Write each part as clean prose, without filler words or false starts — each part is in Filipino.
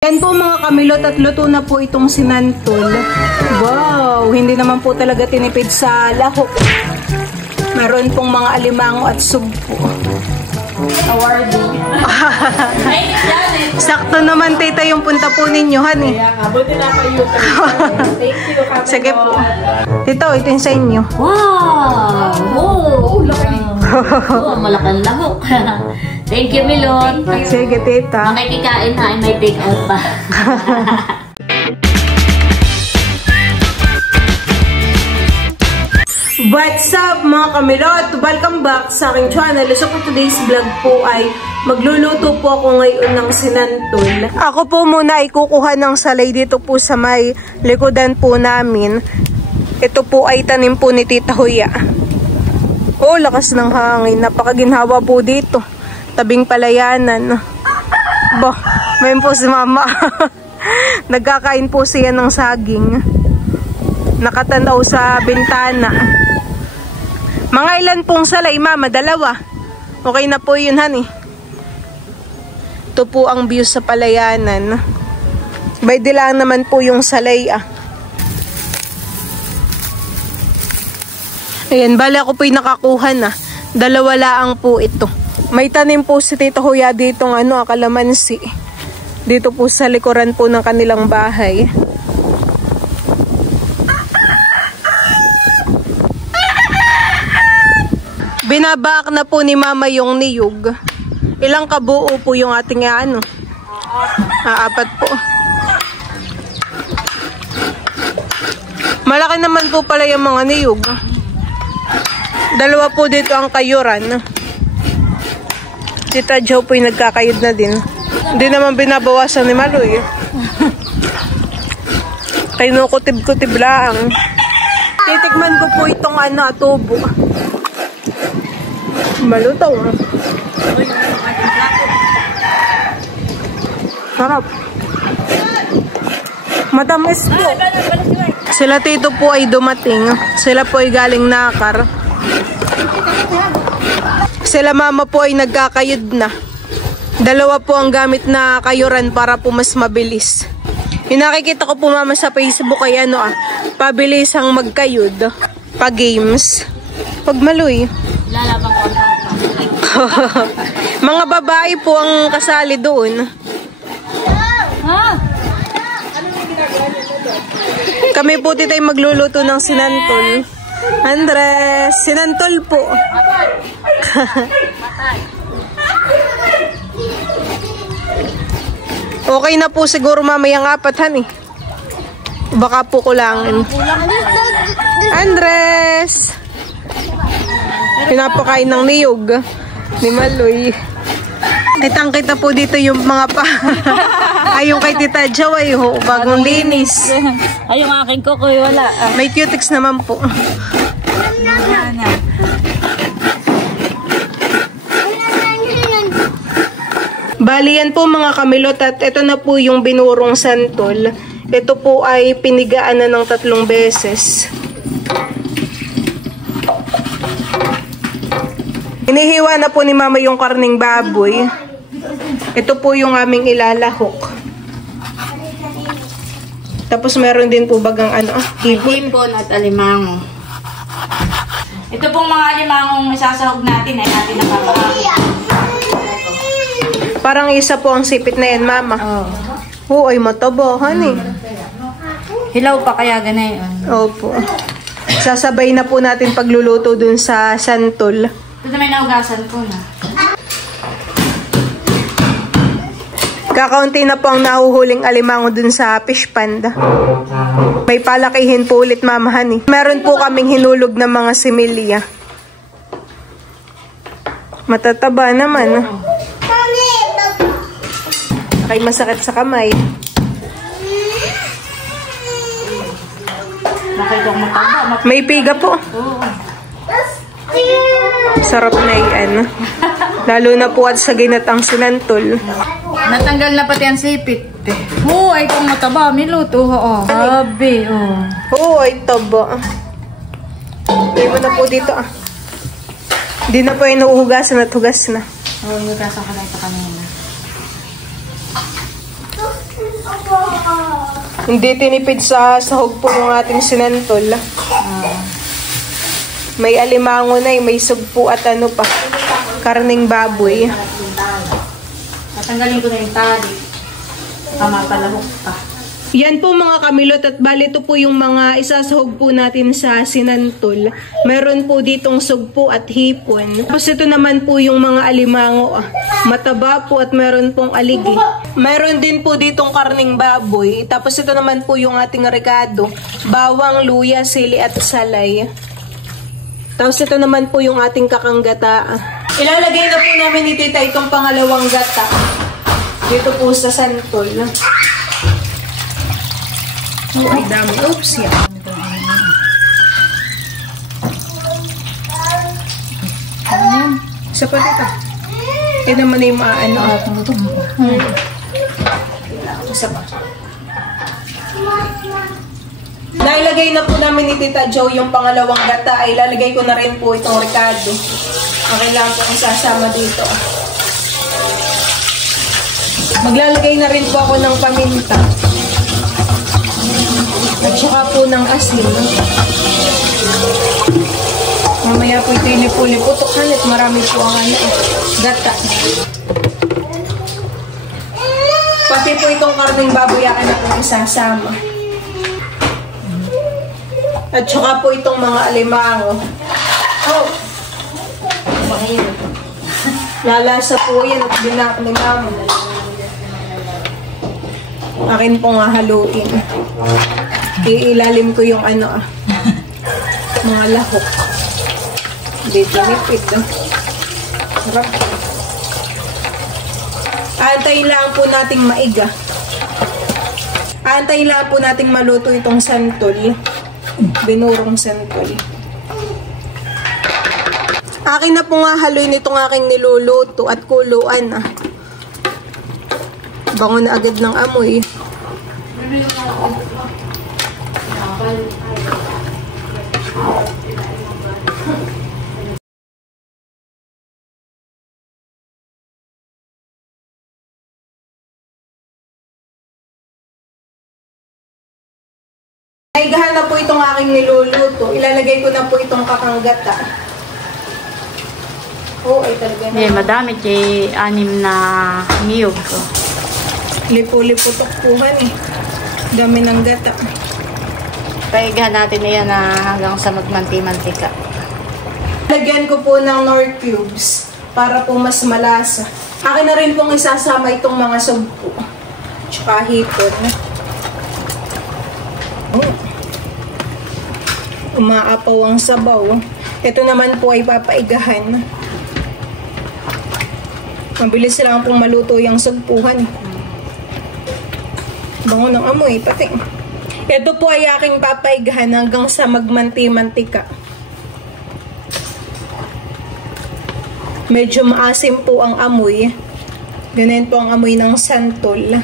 Yan po mga kamilot at luto na po itong sinantol. Wow, hindi naman po talaga tinipid sa lahok. Meron pong mga alimango at sugpo. Awarding. Sakto naman tita yung punta po ninyo, honey. Kaya nga, buti na pa YouTube. Thank you, Kami. Sige po. Ito yung sa inyo. Wow! Oh, laki. Oh, malaking lahok. Thank you, Milot. Sige, tita. Makikikain na ay may take out pa. What's up mga kamilot? Welcome back sa aking channel. So for today's vlog po ay magluluto po ako ngayon ng sinantol. Ako po muna ay kukuha ng salay dito po sa may likodan po namin. Ito po ay tanim po ni Tita Huya. Oh, lakas ng hangin. Napakaginhawa po dito. Tabing palayanan. Bah, may po si mama. Nagkakain po siya ng saging. Nakatanaw sa bintana. Mga ilan pong salay, mama? Dalawa. Okay na po yun, honey. Ito po ang view sa palayanan. Bayde lang naman po yung salay, Ayan, bali ako po'y nakakuha na. Dalawa laang po ito. May tanim po si Tita Huya ditong kalamansi. Dito po sa likuran po ng kanilang bahay. Binabaak na po ni mama yung niyog. Ilang kabuo po yung ating apat po. Malaki naman po pala yung mga niyog. Dalawa po dito ang kayuran. Tita Jo po yung nagkakayod na din. Hindi naman binabawasan ni Maloy. Kinukutib-kutib lang. Titikman ko po itong tubo. Malutaw. Sarap. Matamis po. Sila tito po ay dumating. Sila po ay galing Nakar. Sila mama po ay nagkakayod na. Dalawa po ang gamit na kayuran para po mas mabilis. Yung nakikita ko po mama sa Facebook ay pabilis ang magkayod. Pa-games. Pag Maloy. Lalaban ko ang papa. Mga babae po ang kasali doon. Kami po tita ay magluluto ng sinantol. Andres, sinantol po. Okay na po siguro mamayang apat, honey. Baka po kulangin. Andres! Pinapakain ng niyog ni Maloy. Kitang-kita po dito yung mga ay, yung kay Tita Jo ay bagong linis. Ay, yung aking kukoy wala. May cutics naman po. Bali yan po mga kamilot at ito na po yung binurong santol. Ito po ay pinigaan na ng 3 beses. Hinihiwa na po ni mama yung karning baboy. Ito po yung aming ilalahok. Tapos meron din po bagang hipon at alimango. Ito pong mga alimangong isasahog natin ay natin napapakain. Parang isa po ang sipit na yan, mama. Oo, ay mataba, honey. Hilaw pa kaya ganayon. Opo. Sasabay na po natin pagluluto dun sa santol. Ito may naugasan ko na. Kakaunti na po ang nahuhuling alimango dun sa fish pond. May palakihin po ulit, mama, honey. Meron po kaming hinulog na mga similya. Matataba naman. Kay masakit sa kamay. May piga po. Sarap na yan. Lalo na po at sa ginatang sinantol. Natanggal na pati ang sipit. Oo, ay kung mataba, miluto. Sabi, Oo, ay taba. Hindi mo na po dito Hindi na po yung nauhugasan at hugas na. Oo, hugasan ko na ito kanina. Hindi tinipid sa sahog po ng ating sinantol. May alimango na may sugpo at ano pa, karning baboy. Tatanggalin ko na yung tali. Mapalahok pa. Yan po mga kamilot at bali ito po yung mga isasahog po natin sa sinantol. Meron po ditong sugpo at hipon. Tapos ito naman po yung mga alimango. Mataba po at meron pong aligi. Meron din po ditong karning baboy. Tapos ito naman po yung ating rekado. Bawang, luya, sili at salay. Tapos ito naman po yung ating kakanggata. Ilalagay na po namin ni Tita itong pangalawang gata. Dito po sa santol. Ay, dami. Oops, yan. Ayan. Isa pa dito. Ito naman yung maano. Isa pa. Nailagay na po namin ni Tita Jo yung pangalawang gata. Ay, lalagay ko na rin po itong rekado. Okay lang po isasama dito. Maglalagay na rin po ako ng paminta. At saka po ng asin. Mamaya po ito yung lipo-liputokan at marami po ang gata. Pati po itong karning baboy akin na po isasama. At saka po itong mga alimango. Oh! Mahirap. Lalasa po yan at binak ni Mama. Akin po nga haluin. Iilalim ko yung ano mga lahok. Dito nipit. Sarap. Antayin lang po nating maiga. Antayin lang po nating maluto itong santol. Binurong santol. Akin na po nga haluin itong aking niluluto at kuluan. Bango na agad ng amoy. Naigahan na po itong aking niluluto. Ilalagay ko na po itong kakanggata. Oh, ay talaga na. Madami kay 6 na niyog ko. Lipo-liputok po eh. Dami ng gata. Paigahan natin na yan hanggang sa magmanti-mantika. Lagyan ko po ng Nor cubes para po mas malasa. Akin na rin pong isasama itong mga sugpo. Tsaka hipon. Umaapaw ang sabaw. Ito naman po ay papaigahan. Mabilis lang pong maluto yung sugpuhan. Bango ng amoy, pati. Ito po ay aking papaigahan hanggang sa magmanti-mantika. Medyo maasim po ang amoy. Ganyan po ang amoy ng santol.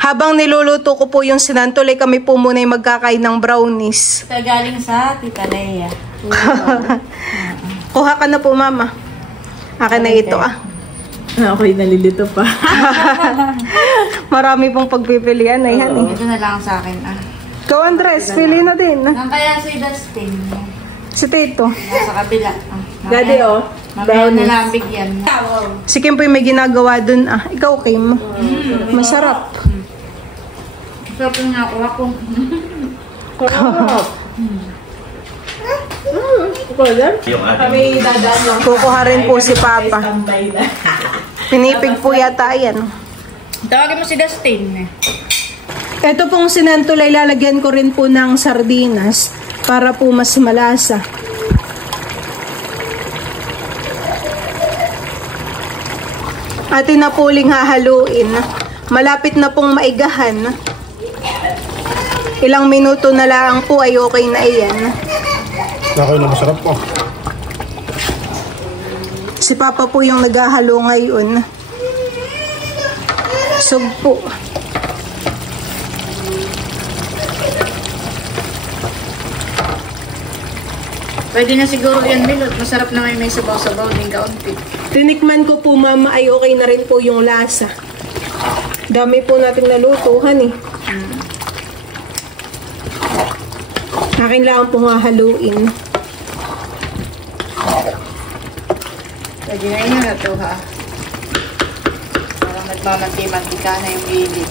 Habang niluluto ko po yung sinantol, ay kami po muna yung magkakain ng brownies. Ito galing sa Tita Leia. Kuha ka na po, Mama. Akin na ito, Ako'y nalilito pa. Marami pong pagpipilian na yan, Ito na lang sa akin, Ikaw, Andres, pili na din. Nang kaya si Dustin? Si Tito. Sa kabila. Daddy, Mamaya na lang bigyan. Si Kim po may ginagawa dun, Ikaw, Kim. Masarap. Sarap yung nakuha ko. Kami dadaan lang. Kukuha rin po si Papa. Pinipig po yata yan. Tawagin mo si Dustin. Ito pong sinantol ay lalagyan ko rin po ng sardinas para po mas malasa. Atin na po uling hahaluin. Malapit na pong maigahan. Ilang minuto na lang po ay okay na iyan. Okay na, masarap po. Si Papa po yung naghahalo ngayon. Sugpo. Pwede na siguro yan, Milot. Masarap na may sabaw-sabaw din kaunti. Tinikman ko po, mama, ay okay na rin po yung lasa. Dami po natin nalutuhan eh. Akin lang po hahaluin. Pwede na yun na ito, ha? Parang nagmamanti-mantika na yung gilid.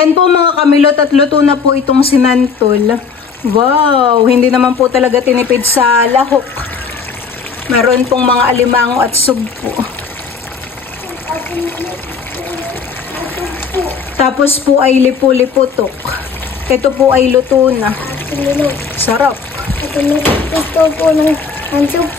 Yan po mga kamilot at luto na po itong sinantol. Wow! Hindi naman po talaga tinipid sa lahok. Meron pong mga alimango at sugpo. Tapos po ay lipo-liputok. Ito po ay luto na. Sarap. Ito po ng soup.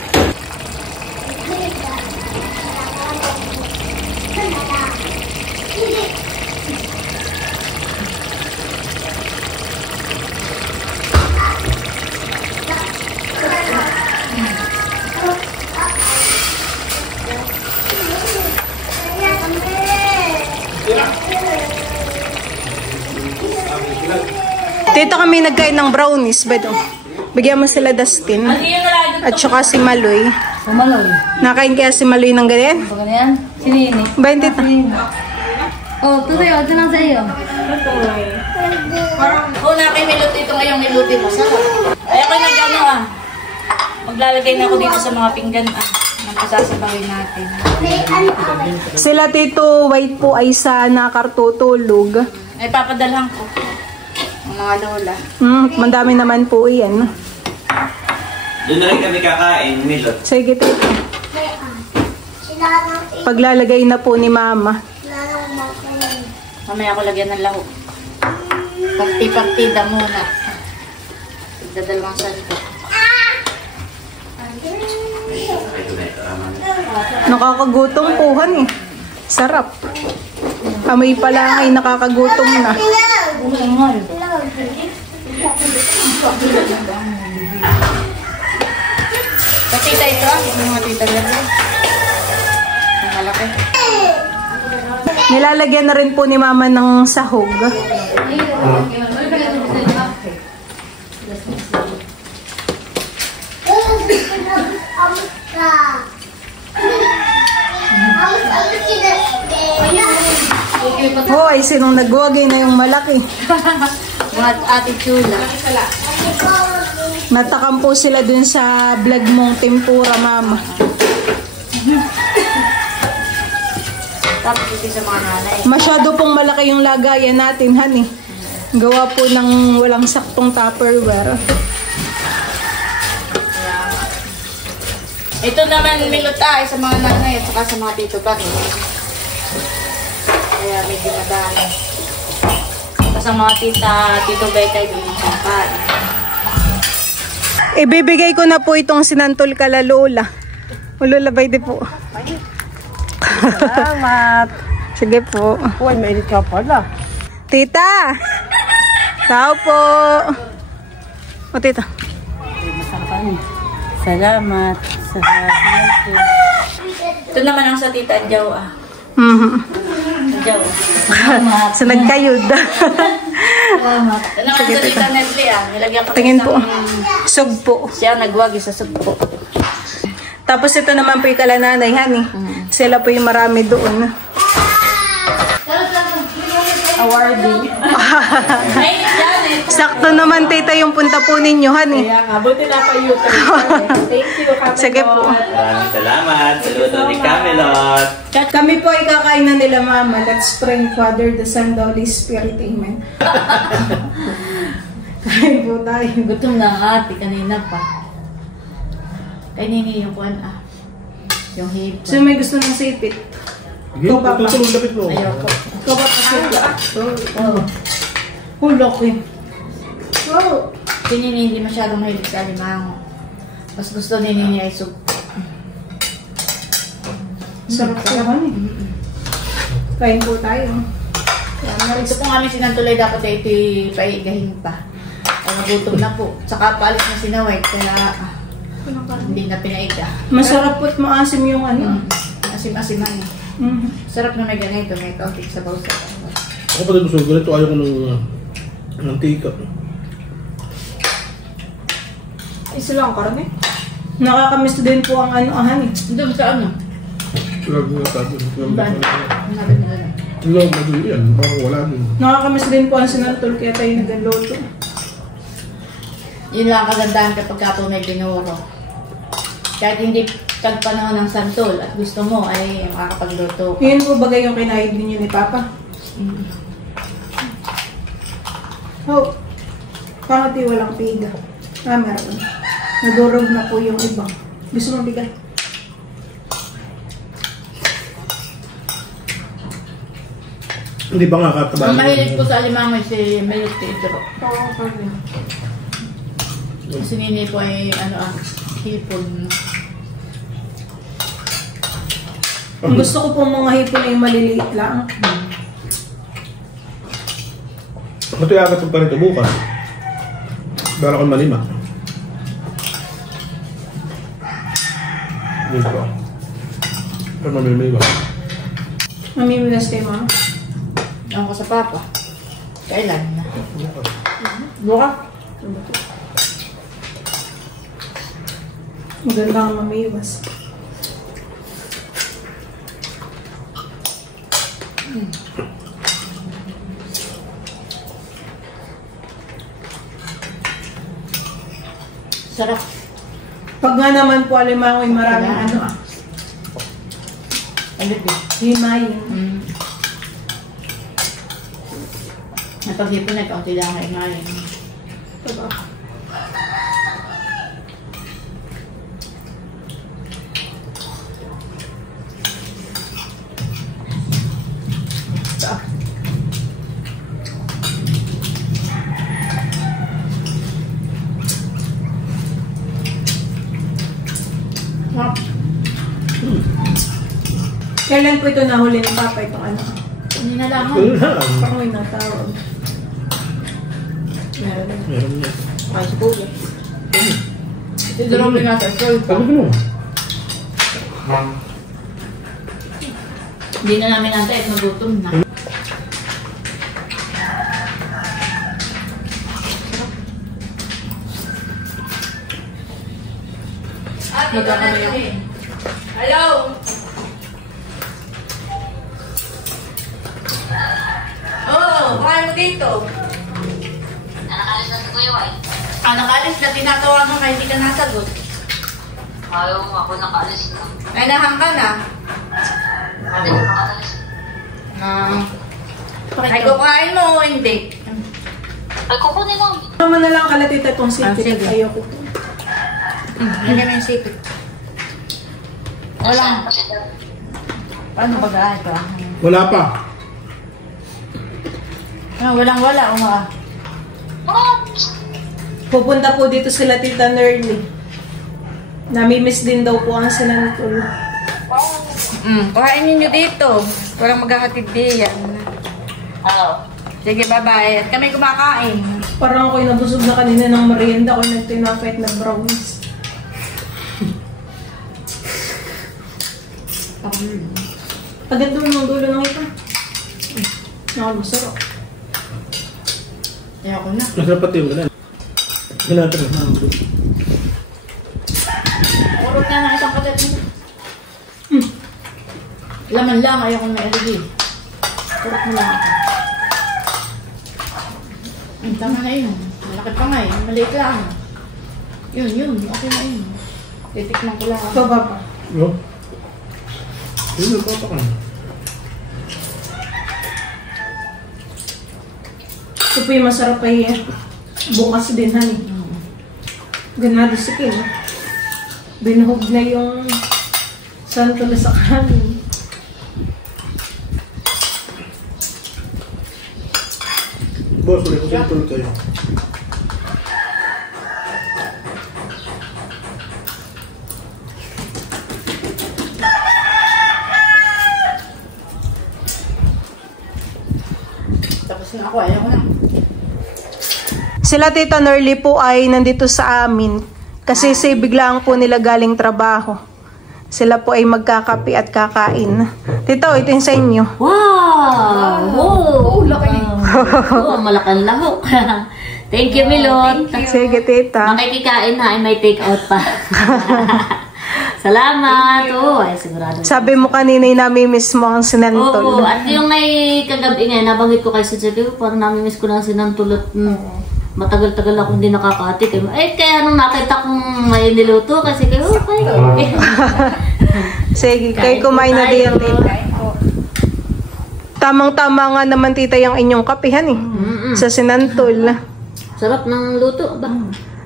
Dito kami nagkain ng brownies, bedo. Bigyan mo sila Dustin. At saka si Maloy. Pumaloy. Nakain kaya si Maloy ng ganyan? Pag yan, sinini. 20 ta. Oh, tuloy, ito lang sa iyo. Una kay Milot ito ngayong nilutin mo. Sarap. Ay ako nag-ano ah. Maglalagay na ako dito sa mga pinggan ah. Nang pasasabawin natin. Sila Tito White po ay sa nakartutulog. Ay papadalhan ko. Ang mga lola. Mandami naman po yan. Doon na rin kami kakain, Milot. Sige Tito. Paglalagay na po ni Mama. Mamaya ako lagyan ng lahok. Pagti-partida muna. Dadalawang salito. Nakakagutom po han eh. Sarap. Amoy pa lang ay nakakagutom na. Patita ito ah. Yung mga tita lagay. Ang malaki. Nilalagyan na rin po ni Mama ng sahog. Hoy, sinong nagwagay na yung malaki? Mga ate chula. Natakam po sila dun sa vlog mong tempura, Mama. Tapos ito sa mga nanay. Masyado pong malaki yung lagayan natin, honey. Gawa po ng walang saktong Tupperware. Ito naman Milot ay sa mga nanay at saka sa mga tito baki. Kaya medyo madami. Tapos ang mga tito Betay din sa kain. Ibibigay ko na po itong sinantol kala Lola. Ululabay din po. Salamat. Sige po. Uy, mainit ka pala. Tita! Tao po! O, tita. Salamat. Ito naman ang sa tita Anjaw ah. Anjaw. So, nagkayod. Salamat. Ito naman sa tita Nestle ah. Nilagyan ko Tingin po. isang- Sugpo. Siya nagwagi sa sugpo. Tapos ito naman po yung kala nanay, honey. Sila po yung marami doon. Awarding. Mainit yan eh. Sakto naman, tita, yung punta po ninyo, honey. Buti na pa YouTube. Thank you, Kami. Sige po. Maraming salamat. Saludo ni Camelot. Kami po ay kakain na nila, Mama. Let's pray, Father, the Son, the Holy Spirit. Amen. Kain po tayo. Gutom na ang ate kanina pa. Kay Nini yung kuwan ah. Yung hip. So, may gusto ng sipit. Ito, tutulog lapit mo. Ayoko. Ikaw ba Hulok eh. Oh. Si Nini hindi masyadong mahilig sa alimango. Mas gusto ni Nini ay soup. Sarap po naman eh. Kain po tayo. Ito po kami sinantulay dapat ay ito paigahin pa. Nagutom na po. Saka paalis na sinaway. Kaya hindi na pinaiga. Masarap po't maasim yung ano. Asim-asiman eh. Sarap na may ganito. May kaunting sabaw sa Ako pala gusto, ganito ayaw ko ng mantika. Isa lang karne. Nakakamiss din po ang ano-ahan eh. Doon sa ano? Lagi na tayo. Ban. Nabi na lang. Ilaw, madali yan. Parang wala din. Nakakamiss din po ang sinantol kaya tayo nag-loto. Yun lang ang kagandahan kapag kapo may binuro. Kahit hindi tagpanahon ng santol at gusto mo ay makakapagluto ka. Yun po bagay yung kinahid ninyo ni Papa. Oh, bakit walang piga? Meron. Nadurog na po yung iba. Gusto mo bigay? Hindi ba nga kataba? Ang mahilig po sa alimango si Melot Pedro. Oo, pwede. Si Nini po ay hipon. Ang gusto ko po mga hipon ay maliliit lang. Ito yung agat pa rin ito bukas. Bara kong malima. Dito. Pero mamimili ba? Mamimilas kayo mga. Ewan ko sa Papa. Kailan na? Buka. Maganda ang mamiwas. Sarap. Pag nga naman po alimango ay maraming Ayan. Ano din? himayin. Napaghipon na kaunti lang kayo ngayon. Diba? Kailan po ito nahuli ng Papa itong ano? Hindi na lang. Parang may natawag. Meron na. Meron niya. Ay, si Pugi. Ito lang nga sa school ko. Sabi ko no. Hindi na namin nantay at magutom na. Magkakamayan. Hello! Oh, kain mo dito. Nakakalis na si Kuya White. Nakalis na tinatawagan ka, hindi ka nasagot. Ayaw mo ako nakaalis na. Ay, nahang ka na. Hindi ko nakaalis. Ay, kukain mo o hindi? Ay, kukunin lang. Mama na lang kalatita itong sipit. sige. Ayoko po. Lagyan mo yung sipit. Walang. Paano ba ga ito? Wala pa. Walang-wala. Pupunta po dito sila Tita Nerly. Namimiss din daw po ang sinantol. Kuhain ninyo dito. Walang magkakatid diyan. Hello. Sige, bye-bye. At kami kumakain. Parang ako'y nabusog na kanina ng merienda. Ako'y nagtinapay na brownies. Agad doon ng dulo ng ito. Masarap. Ayoko na. Masarap pati yung ganun. Ganun rin. Urot na ng isang kagat mo. Laman lang, ayoko na ilagay. Urot mo lang ako. Tama na yun. Malaki pa nga eh. Maliit lang. Yun. Okay na yun. Titikman ko lang. Baba pa. No? Yun, nagpapakan. Ito po yung masarap ay bukas din, honey. Ganado si Kim. Binuhog na yung santol sa kanin. Boss, ulit ko tulog kayo. Tapos na ako, ayoko na. Sila Tita Nerly po ay nandito sa amin kasi biglaan po nila galing trabaho. Sila po ay magkakape at kakain. Tito, ito yung sa inyo. Wow! Oh, laki. Oo, malaking lahok. Thank you, Milot. Sige, tita. Makikikain na ay may take out pa. Salamat. Oo, ay sigurado. Sabi mo kanina namimiss mo ang sinantol. Oo, at yung may kagabi nga, nabanggit ko kay Suzuki, parang namimiss ko na sinantol at matagal-tagal ako hindi nakakatik. Eh, kaya nung nakita kong may niluto, kasi kayo, Sige, kayo kumain na din, tita. Tamang-tama nga naman, tita, yung inyong kapihan eh. Sa sinantol. Sarap ng luto ba?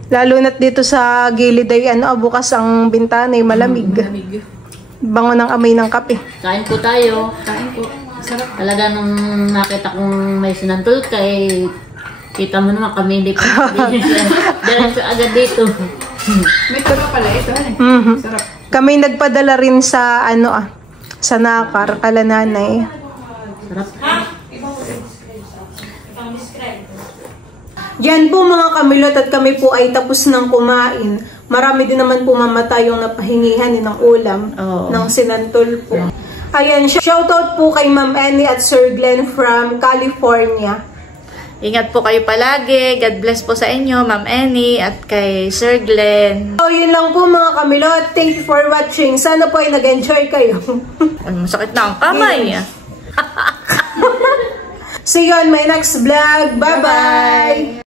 Lalo na't dito sa gilid ay bukas ang bintana ay malamig. Bango ng amoy ng kape. Kain po tayo. Kain po. Sarap. Talaga nung nakita kong may sinantol kay kita mo naman kami hindi pa. Diretso agad dito. May taba pala ito. Sarap. Kami nagpadala rin sa sa Nakar, kala nanay. Sarap. Yan po mga kamilot at kami po ay tapos ng kumain. Marami din naman po mamatay yung napahingihan ng ulam ng sinantol po. Ayan, shoutout po kay Ma'am Annie at Sir Glenn from California. Ingat po kayo palagi. God bless po sa inyo, Ma'am Annie at kay Sir Glenn. So, yun lang po mga kamilot. Thank you for watching. Sana po ay nag-enjoy kayo. Masakit na ang kamay. See you on my next vlog. Bye-bye!